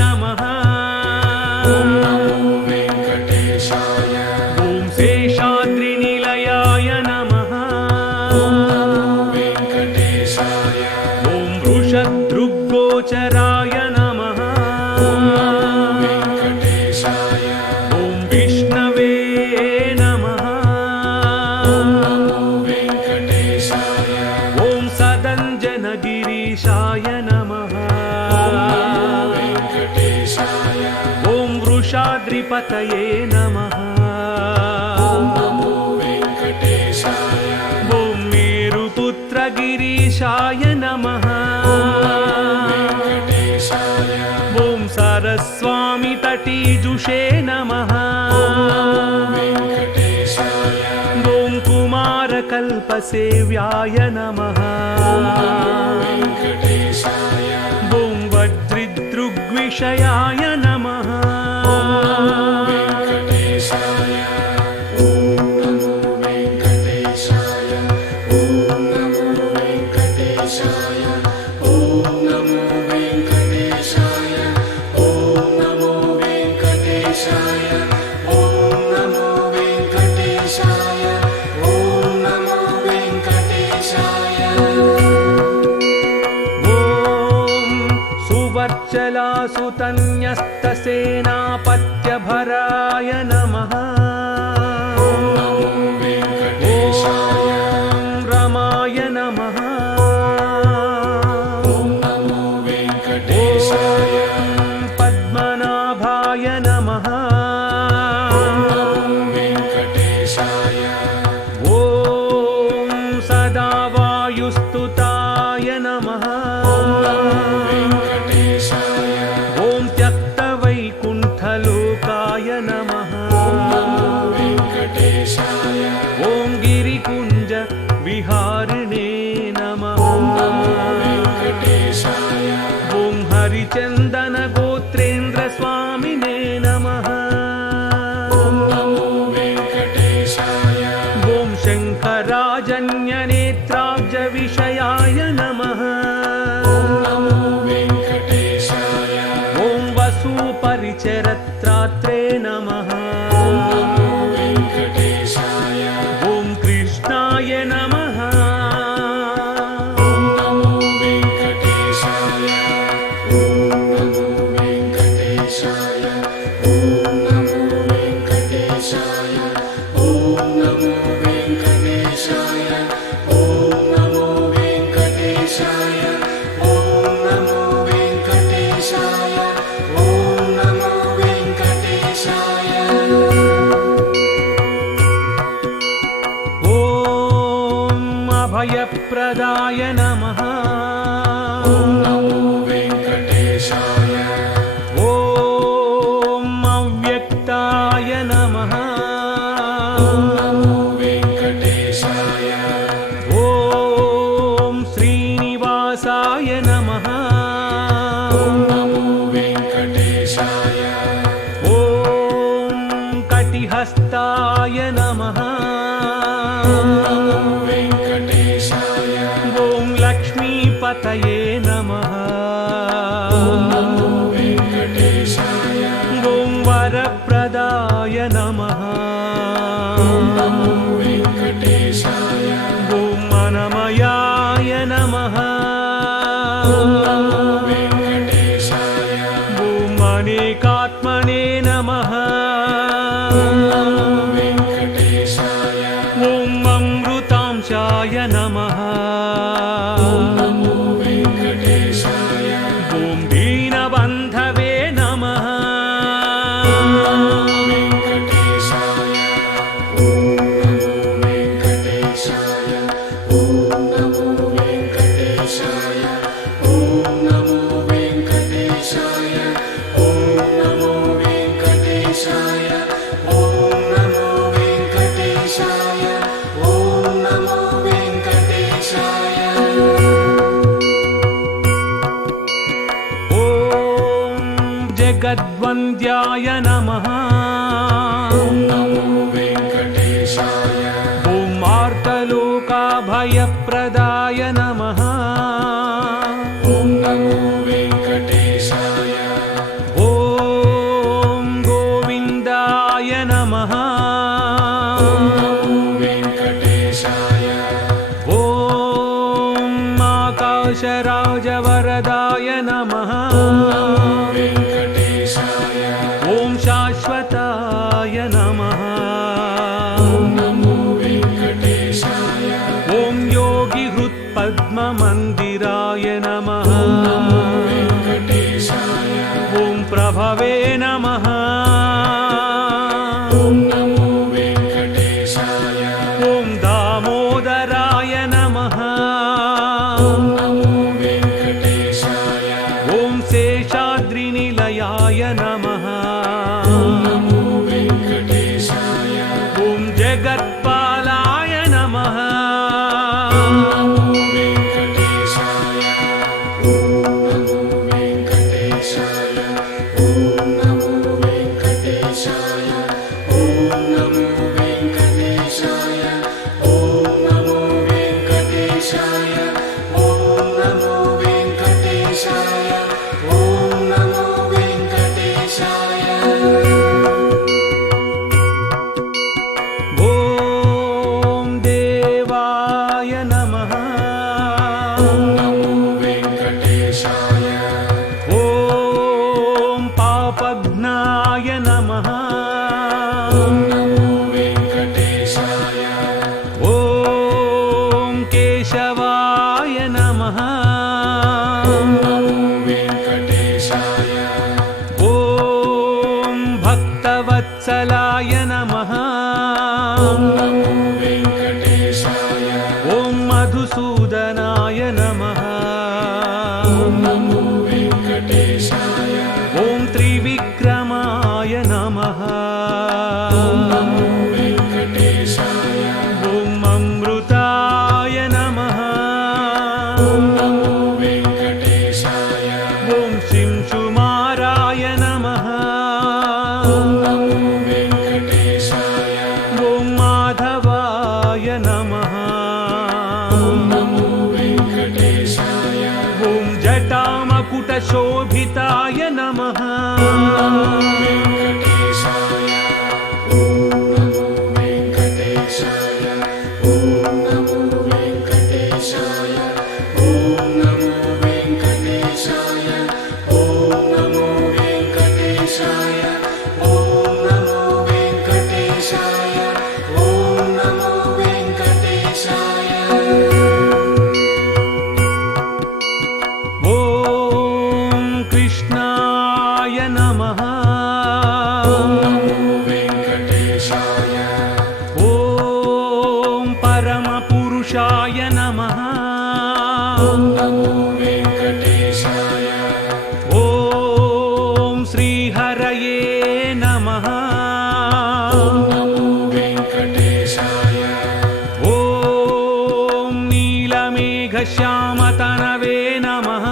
नमः। ॐ नमो वेङ्कटेशाय। ॐ शेषाद्रिनिलयाय नमः। ॐ नमो वेङ्कटेशाय। ॐ वृषदृग्गोचराय नमः। ॐ नमो वेङ्कटेशाय। ॐ विष्णवे नमः। ॐ नमो वेङ्कटेशाय। ॐ सदञ्जनगिरीशाय नमः। ॐ नमो वेङ्कटेशाय। ॐ वृषाद्रिपतये नमः। ॐ नमो वेङ्कटेशाय। ॐ मेरुपुत्रगिरीशाय नमः। वेङ्कटेशाय। ॐ सरस्वामितटीजुषे नमः। वेङ्कटेशाय। ॐ कुमारकल्पसेव्याय नमः। वेङ्कटेशाय। ॐ वज्रिदृग्विषयाय नमः। वेङ्कटेशाय। ॐ नमो वेङ्कटेशाय। ॐ नमो वेङ्कटेशाय। ॐ नमो वेङ्कटेशाय। ॐ नमो वेङ्कटेशाय। ॐ नमो वेङ्कटेशाय। ॐ नमो वेङ्कटेशाय। ॐ सुवर्चलासुतन्यस्तसेनापत्यभराय नमः। ॐ नमो वेङ्कटेशाय। ॐ रमाय नमः। ॐ नमो वेङ्कटेशाय। ॐ पद्मनाभाय नमः। ॐ नमो वेङ्कटेशाय। ॐ सदा वायुस्तुताय नमः। ॐ नमो वेङ्कटेशाय। ॐ त्यक्तवैकुण्ठलोकाय नमः। ॐ नमो वेङ्कटेशाय। ॐ गिरिकुञ्जविहारिणे नमः। ॐ नमो वेङ्कटेशाय। ॐ हरिचन्दनगोत्रेन्द्रस्वामिने नमः। ॐ नमो वेङ्कटेशाय। ॐ शङ्कराजन्यनेत्राब्जविषयाय नमः। ॐ नमो वेङ्कटेशाय। ॐ वसुपरिचरत्रात्रे नमः। ॐ नमो वेङ्कटेशाय। ॐ कृष्णाय नमः। ॐ नमो वेङ्कटेशाय। ॐ नमो वेङ्कटेशाय। ॐ नमो वेङ्कटेशाय। ॐ नमो वेङ्कटेशाय। ॐ नमो वेङ्कटेशाय। ॐ नमो वेङ्कटेशाय। ॐ नमो वेङ्कटेशाय। ॐ अभयप्रदाय नमः। ॐ नमो वेङ्कटेशाय। ॐ अव्यक्ताय नमः। ॐ नमो वेङ्कटेशाय। ॐ श्रीनिवासाय नमः। ॐ नमो वेङ्कटेशाय। ॐ कटिहस्ताय नमः। ॐ नमो वेङ्कटेशाय। ॐ लक्ष्मीपतये नमः। ॐ नमो वेङ्कटेशाय। ॐ वरप्रदाय नमः। ॐ नमो वेङ्कटेशाय। ॐ मनमयाय नमः। ॐ नमो वेङ्कटेशाय। ॐ अनेकात्मने नमः। ॐ नमो वेङ्कटेशाय। ॐ अमृतांशाय नमः। ॐ नमो वेङ्कटेशाय। ॐ दीनबन्धवे नमः। ॐ नमो वेङ्कटेशाय। ॐ नमो वेङ्कटेशाय। ॐ नमो वेङ्कटेशाय। ॐ नमो वेङ्कटेशाय। ॐ नमो वेङ्कटेशाय। ॐ नमो वेङ्कटेशाय। ॐ नमो वेङ्कटेशाय। जगद्वन्द्याय नमः। ॐ नमो वेङ्कटेशाय। ॐ आर्तलोकाभयप्रदाय नमः। ॐ नमो वेङ्कटेशाय। प्रभवे नमः ॐ नमो वेङ्कटेशाय ॐ दामोदराय नमः ॐ नमो वेङ्कटेशाय ॐ शेषाद्रिनिलयाय नमः ॐ नमो वेङ्कटेशाय ॐ जगत्पालाय नमः ॐ नमो वेङ्कटेशाय ॐ नमो वेङ्कटेशाय ॐ नमो वेङ्कटेशाय ॐ नमो वेङ्कटेशाय ॐ नमो वेङ्कटेशाय ॐ नमो वेङ्कटेशाय ॐ नमो वेङ्कटेशाय ॐ देवाय नमः ॐ नमो वेङ्कटेशाय ॐ पापघ्नाय नमः ॐ नमो वेङ्कटेशाय ॐ केशवाय नमः ॐ नमो वेङ्कटेशाय ॐ भक्तवत्सलाय नमः ॐ नमो वेङ्कटेशाय ॐ मधुसूदनाय नमः ॐ नमो वेङ्कटेशाय ॐ त्रिविक्रमाय नमः ॐ नमो वेङ्कटेशाय ॐ अमृताय नमः ॐ नमो वेङ्कटेशाय ॐ शिंशुमाराय नमः ॐ नमो वेङ्कटेशाय ॐ माधवाय नमः ॐ नमो वेङ्कटेशाय ॐ जटामकुटशोभिताय नमः वेङ्कटेशाय ॐ नमो वेङ्कटेशाय ॐ नमो वेङ्कटेशाय ॐ नमो वेङ्कटेशाय ॐ नमो वेङ्कटेशाय ॐ नमो वेङ्कटेशाय ॐ नमो वेङ्कटेशाय ॐ कृष्णाय नमः ॐ नमो वेङ्कटेशाय ॐ परमपुरुषाय नमः ॐ नमो वेङ्कटेशाय ॐ श्रीहरये नमः ॐ नमो वेङ्कटेशाय ॐ नीलमेघश्यामतनवे नमः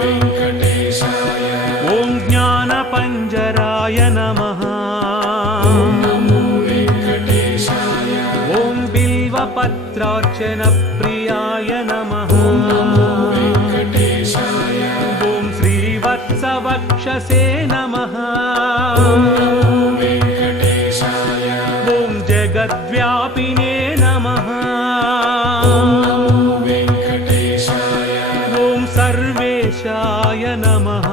वेङ्कटेशाय ॐ ज्ञानपञ्जराय नमः नमो वेङ्कटेशाय ॐ बिल्वपत्रार्चनप्रियाय नमः वेङ्कटेशाय ॐ श्रीवत्सवक्षसे नमः नमो वेङ्कटेशाय ॐ जगद्व्यापिने नमः नमो वेङ्कटेशाय ॐ सर्वेशाय नमः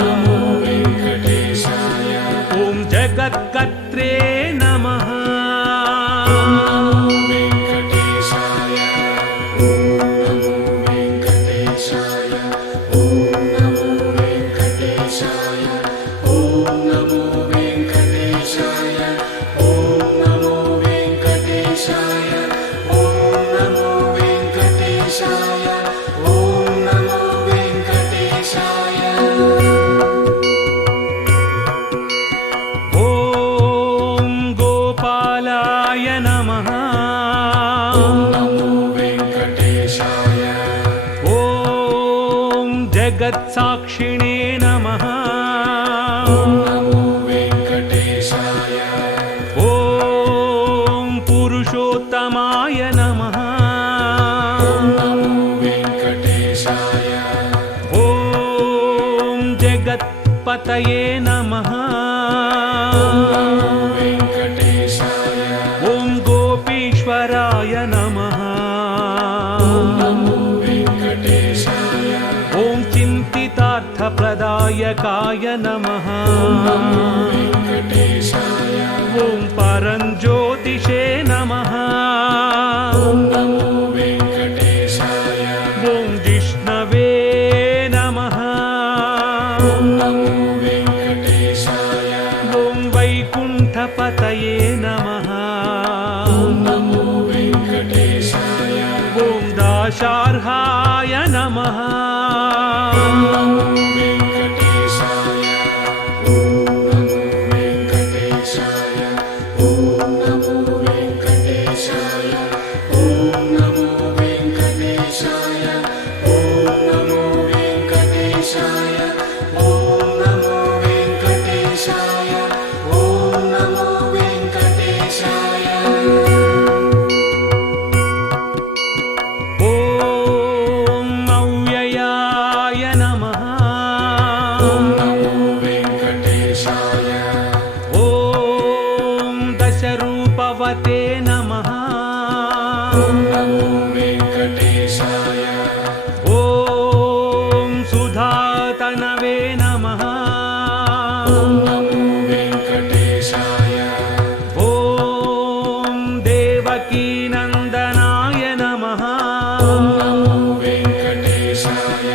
नमो वेङ्कटेशाय ॐ जगत्कर्त्रे नमः नमो वेङ्कटेशाय ॐ नमो वेङ्कटेशाय ॐ नमो वेङ्कटेशाय ॐ नमो वेङ्कटेशाय ॐ नमो वेङ्कटेशाय ॐ नमो वेङ्कटेशाय ॐ नमो वेङ्कटेशाय ॐ गोपालाय नमः ॐ नमो वेङ्कटेशाय ॐ जगत्साक्षिणे नमः ॐ नमो वेङ्कटेशाय ॐ पुरुषोत्तमाय नमः ॐ नमो वेङ्कटेशाय ॐ जगत्पतये नमः नमो वेङ्कटेशाय ॐ गोपीश्वराय नमः नमो वेङ्कटेशाय ॐ चिन्तितार्थप्रदायकाय नमः नमो वेङ्कटेशाय ॐ परञ्ज्योतिषे नमः ॐ नमो वेङ्कटेशाय ॐ जिष्णवे नमः ॐ नमो वेङ्कटेशाय ॐ वैकुण्ठपतये नमः ॐ नमो वेङ्कटेशाय ॐ दाशार्हाय नमः ॐ नमो वेङ्कटेशाय ॐ नमो वेङ्कटेशाय ॐ नमो वेङ्कटेशाय ॐ नमो वेङ्कटेशाय ॐ नमो वेङ्कटेशाय ॐ नमो वेङ्कटेशाय ॐ नमो वेङ्कटेशाय ॐ अव्ययाय नमः ॐ नमो वेङ्कटेशाय ॐ दशरूपवते नमः ॐ नमो वेङ्कटेशाय ॐ सुधातनवे नमः ॐ नमो वेङ्कटेशाय ॐ देवकीनन्दनाय नमः ॐ नमो वेङ्कटेशाय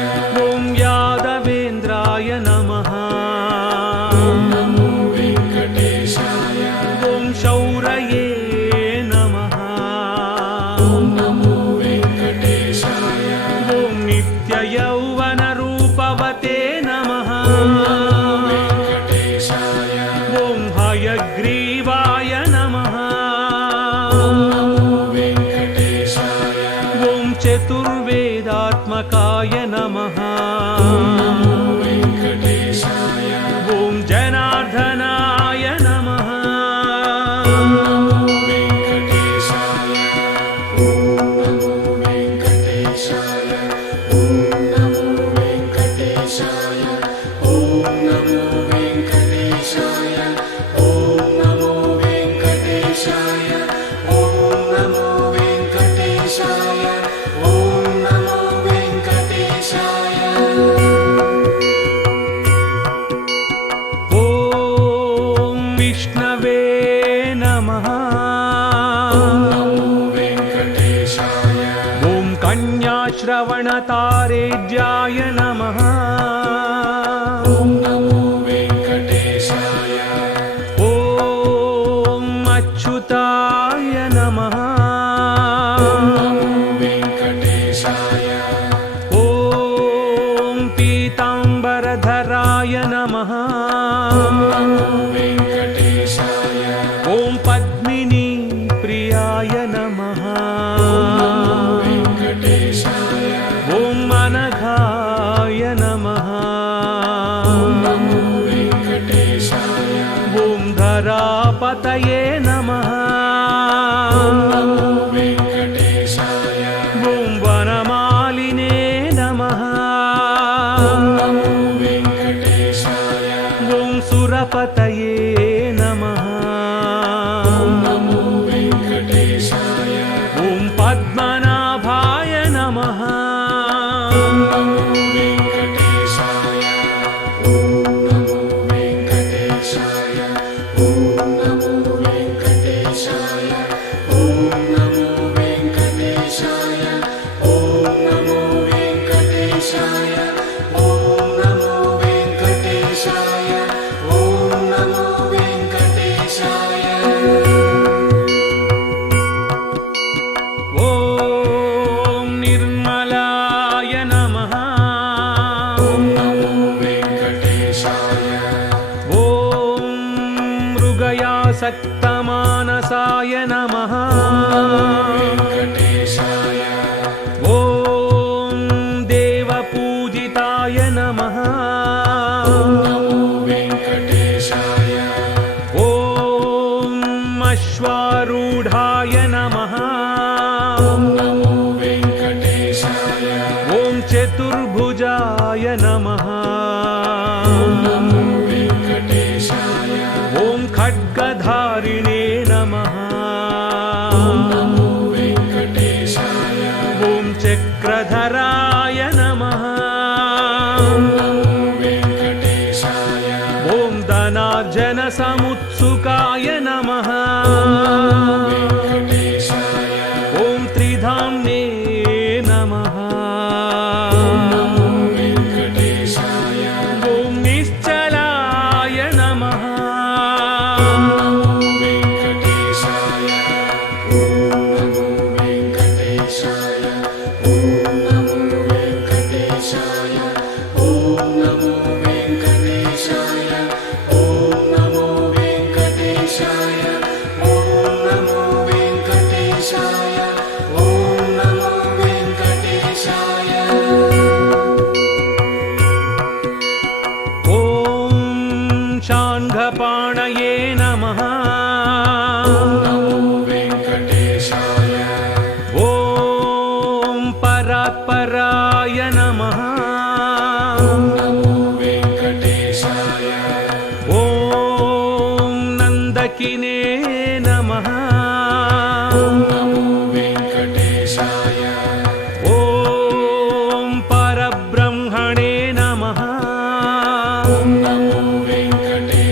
ॐ यादवेन्द्राय नमः ॐ नमो वेङ्कटेशाय ॐ शौरये नमः ॐ नमो वेङ्कटेशाय ॐ नित्ययौवनरूपवते नमः वेङ्कटेशाय ॐ हयग्रीवाय नमः ॐ नमो वेङ्कटेशाय ॐ चतुर्वेदात्मकाय नमः नमो वेङ्कटेशाय ॐ जनार्दनाय नमः नमो वेङ्कटेशाय ॐ नमो वेङ्कटेशाय ॐ नमो वेङ्कटेशाय ॐ नमो वेङ्कटेशाय ॐ नमो वेङ्कटेशाय ॐ नमो वेङ्कटेशाय ॐ नमो वेङ्कटेशाय ॐ विष्णवे नमः ॐ नमो वेङ्कटेशाय ॐ कन्याश्रवणतारेज्याय नमः ॐ नमो वेङ्कटेशाय ॐ अच्युताय नमः ॐ नमो वेङ्कटेशाय ॐ पीताम्बरधराय नमः ॐ नमो वेङ्कटेशाय ॐ पद्मिनी प्रियाय नमः नमो वेङ्कटेशाय ॐ अनघाय नमः नमो वेङ्कटेशाय ॐ धरापतये नमः नमो वेङ्कटेशाय ॐ वनमालिने नमः नमो वेङ्कटेशाय ॐ सुरपतये नमः नमो वेङ्कटेशाय ॐ पद्मनाभाय नमः नमो वेङ्कटेशाय ॐ नमो वेङ्कटेशाय ॐ नमो वेङ्कटेशाय ॐ नमो वेङ्कटेशाय ॐ नमो वेङ्कटेशाय ॐ नमो वेङ्कटेशाय ॐ नमो वेङ्कटेशाय ॐ निर्मलाय नमः ॐ नमो वेङ्कटेशाय ॐ मृगयासक्तमानसाय नमः वेङ्कटेशाय ॐ देवपूजिताय नमः नमो वेङ्कटेशाय ॐ अश्वारूढाय नमः नमो वेङ्कटेशाय ॐ चतुर्भुजाय नमः नमो वेङ्कटेशाय ॐ खड्गधारिणे नमः नमो वेङ्कटेशाय ॐ चक्रधराय नमः नमो वेङ्कटेशाय ॐ धनार्जनसमुत्सुकाय नमः वेङ्कटेशाय ॐ त्रिधाम्ने नमः नमो वेङ्कटेशाय ॐ शाङ्घपाणये नमः नमो वेङ्कटेशाय ॐ परात्पराय नमः नमो वेङ्कटेशाय ॐ नन्दकिने नमः नमो वेङ्कटेशाय ॐ परब्रह्मणे नमः नमो वेङ्कटेशाय